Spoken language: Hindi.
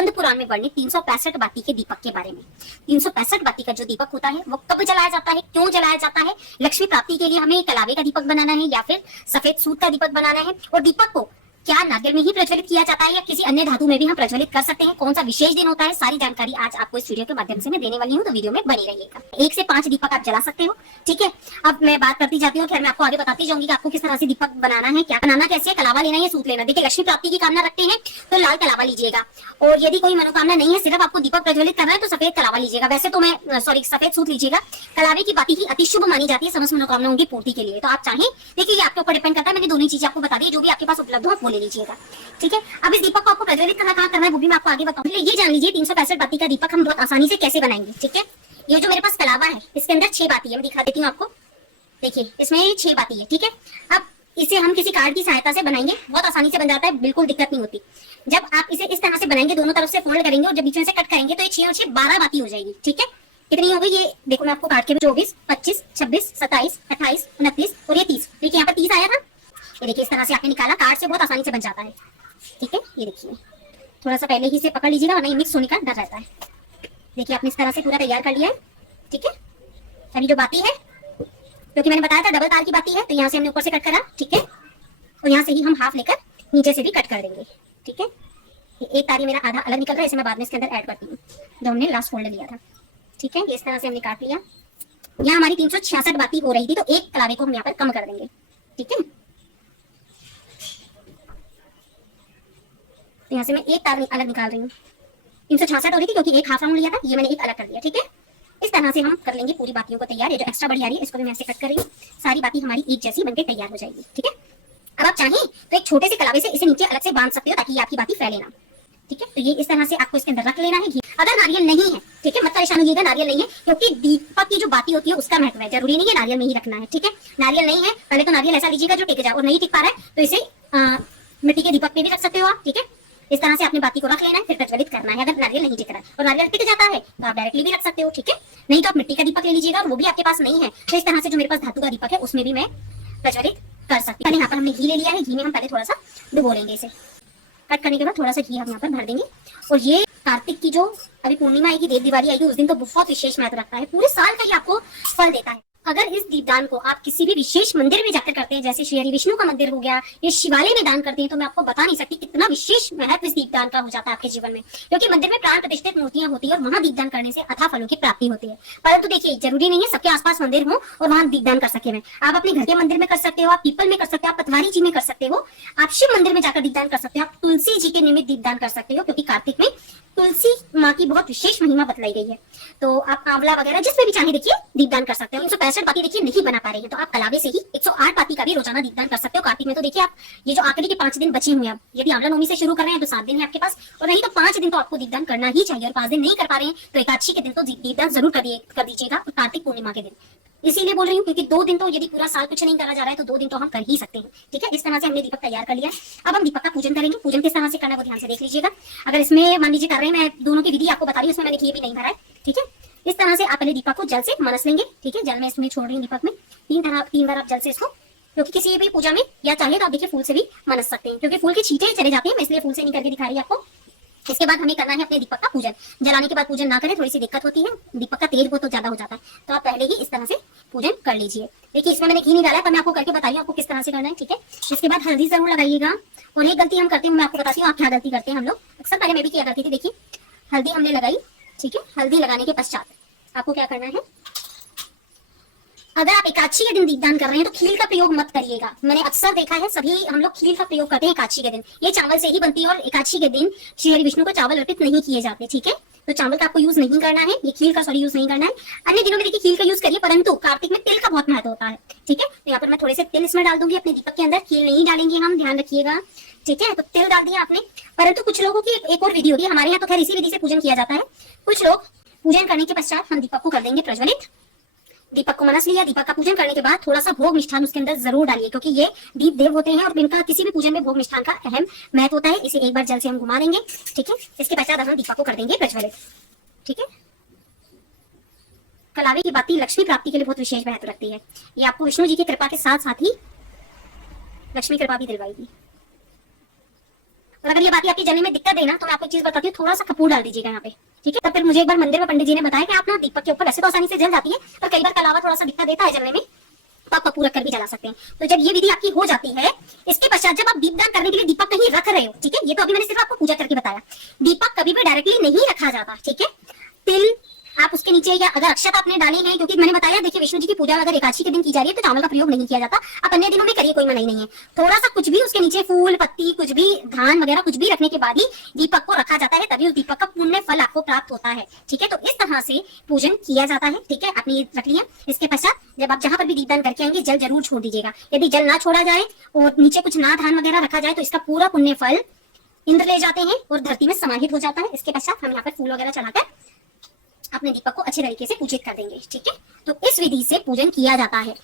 स्कंद पुराण में वर्णित 365 बाती के दीपक के बारे में। 365 बाती का जो दीपक होता है वो कब जलाया जाता है, क्यों जलाया जाता है, लक्ष्मी प्राप्ति के लिए हमें कलावे का दीपक बनाना है या फिर सफेद सूत का दीपक बनाना है, और दीपक को क्या नारियल में ही प्रज्वलित किया जाता है या किसी अन्य धातु में भी हम प्रज्वलित कर सकते हैं, कौन सा विशेष दिन होता है, सारी जानकारी आज आपको इस वीडियो के माध्यम से मैं देने वाली हूँ, तो वीडियो में बनी रहिएगा। 1 से 5 दीपक आप जला सकते हो, ठीक है। अब मैं बात करती जाती हूँ, मैं आपको आगे बताती जाऊंगी कि आपको किस तरह से दीपक बनाना है, क्या बनाना कैसे, कलावा लेना है, सूत लेना। देखिए, लक्ष्मी प्राप्ति की कामना रखते हैं तो लाल कलावा लीजिएगा, और यदि कोई मनोकामना नहीं है, सिर्फ आपको दीपक प्रज्वलित करना है तो सफेद कलावा लीजिएगा। वैसे तो मैं सफेद सूत लीजिएगा। कलावे की बाती ही अति शुभ मानी जाती है समस्त मनोकामनाओं की पूर्ति के लिए। तो आप चाहें, देखिए ये आपके ऊपर डिपेंड करता है, मैंने दोनों चीजें आपको बता दी, जो भी आपके पास उपलब्ध हो वो ले लीजिएगा, ठीक है। अब इस दीपक को आपको प्रज्वलित कहाँ करना है वो भी मैं आपको आगे बताऊंगी। ये जान लीजिए 365 बाती का दीपक हम बहुत आसानी से कैसे बनाएंगे, ठीक है। ये जो मेरे पास कलावा है इसके अंदर 6 बाती है, मैं दिखा देती हूँ आपको। देखिए इसमें 6 बाती है, ठीक है। अब इसे हम किसी कार्ड की सहायता से बनाएंगे, बहुत आसानी से बन जाता है, बिल्कुल दिक्कत नहीं होती। जब आप इसे इस तरह से बनाएंगे, दोनों तरफ से फोल्ड करेंगे और जब बीच में से कट करेंगे तो ये 6 और 6 12 बाती हो जाएगी, ठीक है। कितनी हो गई ये देखो, मैं आपको काट के 24, 25, 26, 27, 28, 29 और ये 30। देखिए यहाँ पर 30 आया था। ये देखिए इस तरह से आपने निकाला, कार्ड से बहुत आसानी से बन जाता है, ठीक है। ये देखिए थोड़ा सा पहले ही से पकड़ लीजिएगा वरना मिक्स होने का डर रहता है। देखिए आपने इस तरह से पूरा तैयार कर लिया है, ठीक है। अभी जो बाती है, क्योंकि मैंने बताया था डबल तार की बाती है, तो यहाँ से हमने ऊपर से कट करा, ठीक है, और यहाँ से ही हम हाफ लेकर नीचे से भी कट कर देंगे, ठीक है। एक तार मेरा आधा अलग निकल रहा है, इसे मैं बाद में इसके अंदर ऐड करती हूँ, जो हमने लास्ट फोल्ड लिया था, ठीक है। इस तरह से हमने काट लिया। यहाँ हमारी 366 बाती हो रही थी, तो एक कलावे को हम यहाँ पर कम कर देंगे, ठीक है। तो यहाँ से मैं एक तार अलग निकाल रही हूँ। 366 हो रही थी क्योंकि एक हाफ राउंड लिया था, ये मैंने एक अलग कर दिया, ठीक है। इस तरह से हम कर लेंगे पूरी बातियों को तैयार। ये जो एक्स्ट्रा बड़ी आ रही है इसको भी मैं ऐसे कट कर रही हूँ, सारी बाती हमारी एक जैसी बनकर तैयार हो जाएगी, ठीक है। अब आप चाहें तो एक छोटे से कलावे से इसे नीचे अलग से बांध सकते हो ताकि ये आपकी बाती फैले ना, ठीक है। तो ये इस तरह से आपको इसके अंदर रख लेना है। घी अगर नारियल नहीं है, ठीक है, मत परेशान होइएगा, नारियल नहीं है, क्योंकि दीपक की जो बाती होती है उसका महत्व है, जरूरी नहीं है नारियल में ही रखना है, ठीक है। नारियल नहीं है, पहले तो नारियल ऐसा लीजिएगा जो टिक जाए, और नहीं टिक पा रहा है तो इसे मिट्टी के दीपक पे भी रख सकते हो आप, ठीक है। इस तरह से अपनी बाती को रख लेना है, फिर प्रज्वलित करना है। अगर नारियल नहीं टिक रहा है और नारियल टिक जाता है तो आप डायरेक्टली भी रख सकते हो, ठीक है। नहीं तो आप मिट्टी का दीपक ले लीजिएगा, और वो भी आपके पास नहीं है तो इस तरह से जो मेरे पास धातु का दीपक है उसमें भी मैं प्रज्वलित कर सकती हूँ। यहाँ पर हमने घी ले लिया है, घी में हम पहले थोड़ा सा डुबो लेंगे। इसे कट करने के बाद थोड़ा सा घी हम यहाँ पर भर देंगे। और ये कार्तिक की जो अभी पूर्णिमा आएगी, देव दिवाली आएगी, उस दिन तो बहुत विशेष महत्व रखता है, पूरे साल का ही आपको फल देता है। अगर इस दीपदान को आप किसी भी विशेष मंदिर में जाकर करते हैं, जैसे श्री हरि विष्णु का मंदिर हो गया, ये शिवालय में दान करते हैं, तो मैं आपको बता नहीं सकती कितना विशेष महत्व इस दीपदान का हो जाता है आपके जीवन में। क्योंकि मंदिर में प्राण प्रतिष्ठित मूर्तियां होती है और वहां दीपदान करने से अथाह फलों की प्राप्ति होती है। परंतु देखिए जरूरी नहीं है सबके आसपास मंदिर हो और वहां दीपदान कर सके। मैं आप अपने घर के मंदिर में कर सकते हो, आप पीपल में कर सकते हो, आप पतवारी जी में कर सकते हो, आप शिव मंदिर में जाकर दीपदान कर सकते हो, आप तुलसी जी के निमित्त दीपदान कर सकते हो, क्योंकि कार्तिक में तुलसी माँ की बहुत विशेष महिमा बतलाई गई है। तो आप आंवला वगैरह जिसमें भी चाहे देखिए दीपदान कर सकते हो। 365 बाती देखिए नहीं बना पा रही है तो आप कलावे से ही 108 बाती का भी रोजाना दीपदान कर सकते हो कार्तिक में। तो देखिए आप ये जो आखिरी के 5 दिन बचे हुए हैं, यदि आंवला नवमी से शुरू कर रहे हैं तो 7 दिन है आपके पास, और नहीं तो 5 दिन तो आपको दीपदान करना ही चाहिए। और 5 दिन नहीं कर पा रहे हैं तो एकादशी के दिन तो दीपदान जरूर कर दीजिएगा, और कार्तिक पूर्णिमा के दिन। इसीलिए बोल रही हूँ क्योंकि 2 दिन तो यदि पूरा साल कुछ नहीं करा जा रहा है तो 2 दिन तो हम कर ही सकते हैं, ठीक है। इस तरह से हमने दीपक तैयार कर लिया है। अब हम दीपक का पूजन करेंगे। पूजन किस तरह से करना है वो ध्यान से देख लीजिएगा। अगर इसमें मान लीजिए कर रहे हैं, मैं दोनों की विधि आपको बता रही हूँ, इसमें मैंने घी भी नहीं भरा है, ठीक है। इस तरह से आप पहले दीपक को जल से मनस लेंगे, ठीक है। जल में इसमें छोड़ रही हूँ दीपक में 3 बार आप जल से इसको, क्योंकि किसी भी पूजा में या चाहे तो आप देखिए फूल से भी मनस सकते हैं, क्योंकि फूल के छींटे चले जाते हैं, मैं इसलिए फूल से नहीं करके दिखा रही आपको। इसके बाद हमें करना है अपने दीपक का पूजन। जलाने के बाद पूजन ना करें, थोड़ी सी दिक्कत होती है, दीपक का तेल बहुत तो ज्यादा हो जाता है, तो आप पहले ही इस तरह से पूजन कर लीजिए। देखिए इसमें मैंने घी नहीं डाला है, पर मैं आपको करके बताइए आपको किस तरह से करना है, ठीक है। इसके बाद हल्दी जरूर लगाइएगा। और एक गलती हम करते हैं, मैं आपको बताती हूँ आप क्या गलती करते हैं। हम लोग अक्सर, पहले मैं भी किया करती थी। देखिए हल्दी हमने लगाई, ठीक है। हल्दी लगाने के पश्चात आपको क्या करना है, अगर आप एकादशी के दिन दीपदान कर रहे हैं तो खील का प्रयोग मत करिएगा। मैंने अक्सर देखा है सभी हम लोग खील का प्रयोग करते हैं एकादशी के दिन। ये चावल से ही बनती है और एकादशी के दिन श्री हरि विष्णु को चावल अर्पित नहीं किए जाते, ठीक है। तो चावल का आपको यूज नहीं करना है, ये खील का यूज नहीं करना है। अन्य दिनों में देखिए खील का यूज करिए, परंतु कार्तिक में तिल का बहुत महत्व होता है, ठीक है। तो यहाँ पर मैं थोड़े से तिल इसमें डाल दूंगी अपने दीपक के अंदर, खील नहीं डालेंगे हम, ध्यान रखिएगा, ठीक है। तो तिल डाल दिया आपने। परंतु कुछ लोगों की एक और विधि होती है, हमारे यहाँ तो खैर इसी विधि से पूजन किया जाता है। कुछ लोग पूजन करने के पश्चात हम दीपक को कर देंगे प्रज्वलित। दीपक को मनस लिया, दीपक का पूजन करने के बाद थोड़ा सा भोग मिष्ठान उसके अंदर जरूर डालिए, क्योंकि ये दीप देव होते हैं और इनका किसी भी पूजन में भोग मिष्ठान का अहम महत्व होता है। इसे एक बार जल से हम घुमा देंगे, ठीक है। इसके पश्चात हम दीपक को कर देंगे प्रज्वलित, ठीक है। कलावे की बाती लक्ष्मी प्राप्ति के लिए बहुत विशेष महत्व रखती है। ये आपको विष्णु जी की कृपा के साथ साथ ही लक्ष्मी कृपा भी दिलवाएगी। और अगर ये बातें आपकी जलने में दिक्कत देना तो मैं आपको एक चीज बताती हूँ, थोड़ा सा कपूर डाल दीजिएगा यहाँ पे, ठीक है। तब फिर मुझे एक बार मंदिर में पंडित जी ने बताया कि आप ना दीपक के ऊपर वैसे तो आसानी से जल जाती है, पर कई बार कलावा थोड़ा सा दिक्कत देता है जलने में, तो आप कपूर रखकर भी जला सकते हैं। तो जब ये विधि आपकी हो जाती है, इसके पश्चात जब आप दीपदान करने के लिए दीपक कहीं रख रहे हो, ठीक है, ये तो अभी मैंने सिर्फ आपको पूजा करके बताया, दीपक कभी भी डायरेक्टली नहीं रखा जाता, ठीक है। तिल आप उसके नीचे, या अगर अक्षत आपने डाली है, क्योंकि मैंने बताया देखिए विष्णु जी की पूजा अगर एकादशी के दिन की जा रही है तो चावल का प्रयोग नहीं किया जाता, आप अन्य दिनों में करिए, कोई मनाही नहीं है। थोड़ा सा कुछ भी उसके नीचे फूल पत्ती कुछ भी धान वगैरह कुछ भी रखने के बाद ही दीपक को रखा जाता है, तभी उस दीपक का पुण्य फल आपको प्राप्त होता है, ठीक है। तो इस तरह से पूजन किया जाता है, ठीक है। आपने ये रख लिया। इसके पश्चात जब आप जहां पर भी दीपदान करके आएंगे जल जरूर छोड़ दीजिएगा। यदि जल ना छोड़ा जाए और नीचे कुछ ना धान वगैरह रखा जाए तो इसका पूरा पुण्य फल इंद्र ले जाते हैं और धरती में समाहित हो जाता है। इसके पश्चात हम यहाँ पर फूल वगैरह चढ़ाकर अपने दीपक को अच्छे तरीके से पूजित कर देंगे, ठीक है। तो इस विधि से पूजन किया जाता है।